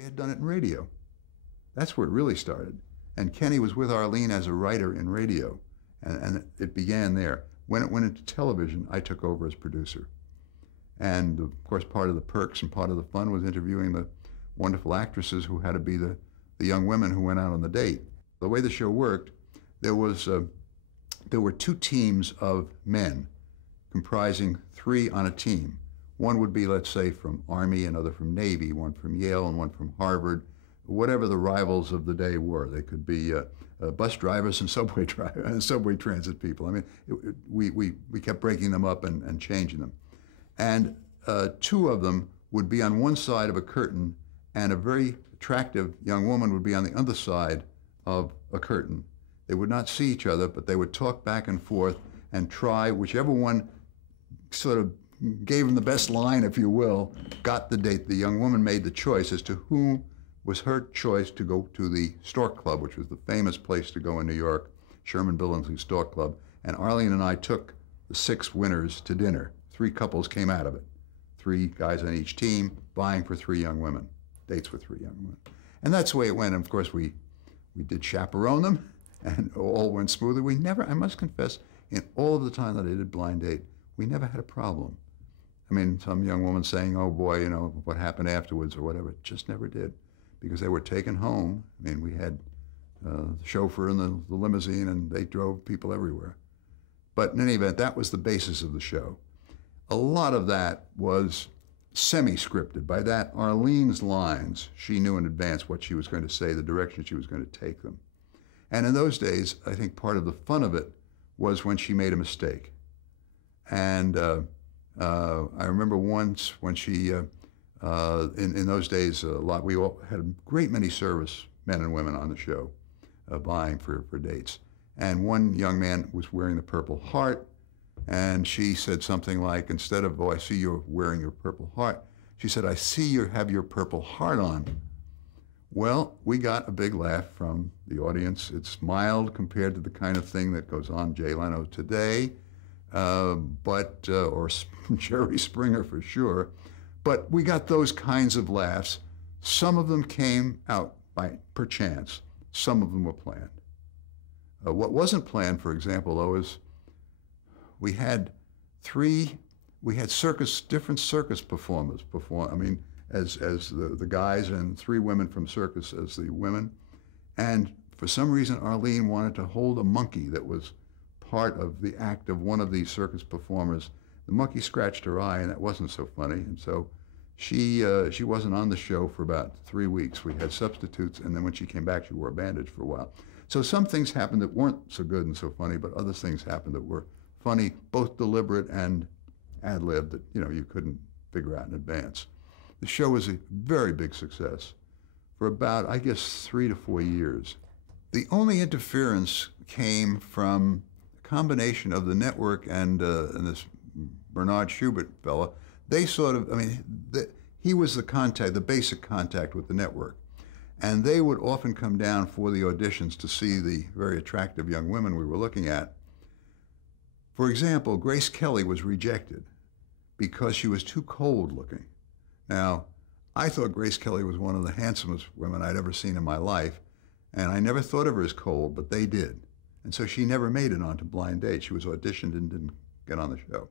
They had done it in radio. That's where it really started. And Kenny was with Arlene as a writer in radio, and it began there. When it went into television, I took over as producer. And of course, part of the perks and part of the fun was interviewing the wonderful actresses who had to be the young women who went out on the date. The way the show worked, there were two teams of men comprising three on a team. One would be, let's say, from Army, another from Navy, one from Yale, and one from Harvard, whatever the rivals of the day were. They could be bus drivers and subway transit people. I mean, we kept breaking them up and changing them. And two of them would be on one side of a curtain, and a very attractive young woman would be on the other side of a curtain. They would not see each other, but they would talk back and forth and try, whichever one sort of gave them the best line, if you will, got the date. The young woman made the choice as to who was her choice to go to the Stork Club, which was the famous place to go in New York, Sherman Billingsley Stork Club. And Arlene and I took the 6 winners to dinner. 3 couples came out of it. 3 guys on each team vying for 3 young women, dates with 3 young women. And that's the way it went. And of course, we did chaperone them, and all went smoothly. We never, I must confess, in all of the time that I did Blind Date, we never had a problem. I mean, some young woman saying, oh boy, you know, what happened afterwards or whatever, it just never did, because they were taken home. I mean, we had the chauffeur in the limousine, and they drove people everywhere. But in any event, that was the basis of the show. A lot of that was semi-scripted. By that, Arlene's lines, she knew in advance what she was going to say, the direction she was going to take them. And in those days, I think part of the fun of it was when she made a mistake. And I remember once when she, in those days, we all had a great many service men and women on the show vying for dates. And one young man was wearing the Purple Heart, and she said something like, instead of, oh, I see you're wearing your Purple Heart, she said, I see you have your Purple Heart on. Well, we got a big laugh from the audience. It's mild compared to the kind of thing that goes on Jay Leno today, or Jerry Springer for sure. But we got those kinds of laughs. Some of them came out by perchance. Some of them were planned. What wasn't planned, for example, though, is we had different circus performers perform. I mean, as the guys, and 3 women from circus as the women. And for some reason, Arlene wanted to hold a monkey that was part of the act of one of these circus performers. The monkey scratched her eye, and that wasn't so funny. And so she wasn't on the show for about 3 weeks. We had substitutes, and then when she came back, she wore a bandage for a while. So some things happened that weren't so good and so funny, but other things happened that were funny, both deliberate and ad-lib, that you couldn't figure out in advance. The show was a very big success for about, I guess, 3 to 4 years. The only interference came from a combination of the network and this Bernard Schubert fella. They sort of, he was the contact, the basic contact with the network. And they would often come down for the auditions to see the very attractive young women we were looking at. For example, Grace Kelly was rejected because she was too cold looking. Now, I thought Grace Kelly was one of the handsomest women I'd ever seen in my life, and I never thought of her as cold, but they did. And so she never made it onto Blind Date. She was auditioned and didn't get on the show.